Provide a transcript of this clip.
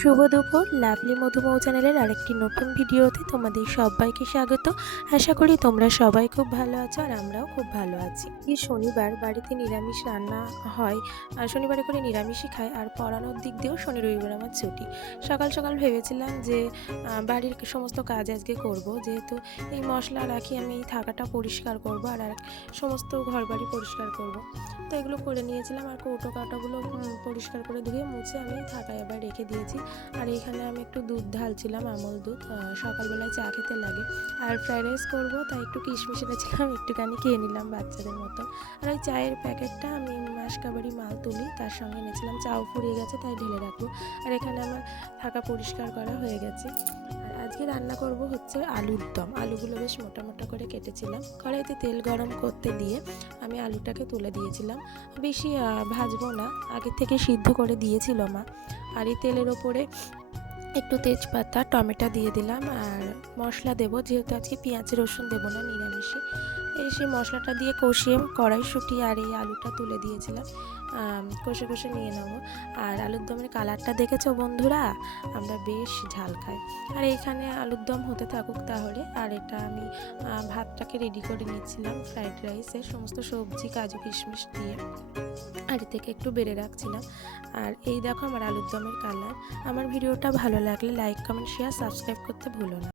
শুভ দুপুর। লাভলি মধুমৌ চ্যানেলের আরেকটি নতুন ভিডিওতে তোমাদের সবাইকে স্বাগত। আশা করি তোমরা সবাই খুব ভালো আছো আর আমরাও খুব ভালো আছি। এই শনিবার বাড়িতে নিরামিষ রান্না হয়, আর শনিবারে করে নিরামিষই খাই। আর পড়ানোর দিক দিয়েও শনি রবিবার আমার ছুটি। সকাল সকাল ভেবেছিলাম যে বাড়ির সমস্ত কাজ আজকে করব, যেহেতু এই মশলা রাখি আমি এই থাকাটা পরিষ্কার করব আর সমস্ত ঘর বাড়ি পরিষ্কার করব। তো এগুলো করে নিয়েছিলাম আর কৌটো কাটাগুলো পরিষ্কার করে ধুয়ে মুছে আমি থাকায় আবার রেখে দিয়েছি। আর এখানে আমি একটু দুধ ঢালছিলাম, আমল দুধ, সকালবেলায় চা খেতে লাগে। আর ফ্রাইড রাইস করবো তাই একটু কিশমিশ এনেছিলাম, একটুখানি খেয়ে নিলাম বাচ্চাদের মতন। আর ওই চায়ের প্যাকেটটা আমি মাসকাবাড়ি মাল তুলি, তার সঙ্গে এনেছিলাম। চাও ফুরিয়ে গেছে তাই ঢেলে রাখবো। আর এখানে আমার থাকা পরিষ্কার করা হয়ে গেছে। আর আজকে রান্না করব হচ্ছে আলুর দম। আলুগুলো বেশ মোটা মোটা করে কেটেছিলাম, কড়াইতে তেল গরম করতে দিয়ে আমি আলুটাকে তুলে দিয়েছিলাম। বেশি ভাজবো না, আগে থেকে সিদ্ধ করে দিয়েছিল মা। আর এই তেলের ওপরে একটু তেজপাতা, টমেটো দিয়ে দিলাম আর মশলা দেবো, যেহেতু আজকে পেঁয়াজ রসুন দেবো না, নিরামিষে। সেই মশলাটা দিয়ে কষিয়ে কড়াইশুঁটি আর এই আলুটা তুলে দিয়েছিলাম, কষে কষে নিয়ে নেবো। আর আলুর দমের কালারটা দেখেছো বন্ধুরা? আমরা বেশ ঝাল খাই। আর এইখানে আলুর দম হতে থাকুক তাহলে। আর এটা আমি ভাতটাকে রেডি করে নিচ্ছিলাম ফ্রাইড রাইসের সমস্ত সবজি, কাজু কিশমিশ দিয়ে হাঁড়ি থেকে একটু বেড়ে রাখছিলাম। আর এই দেখো আমার আলুর দমের কালার। আমার ভিডিওটা ভালো লাগলে লাইক, কমেন্ট, শেয়ার, সাবস্ক্রাইব করতে ভুলো না।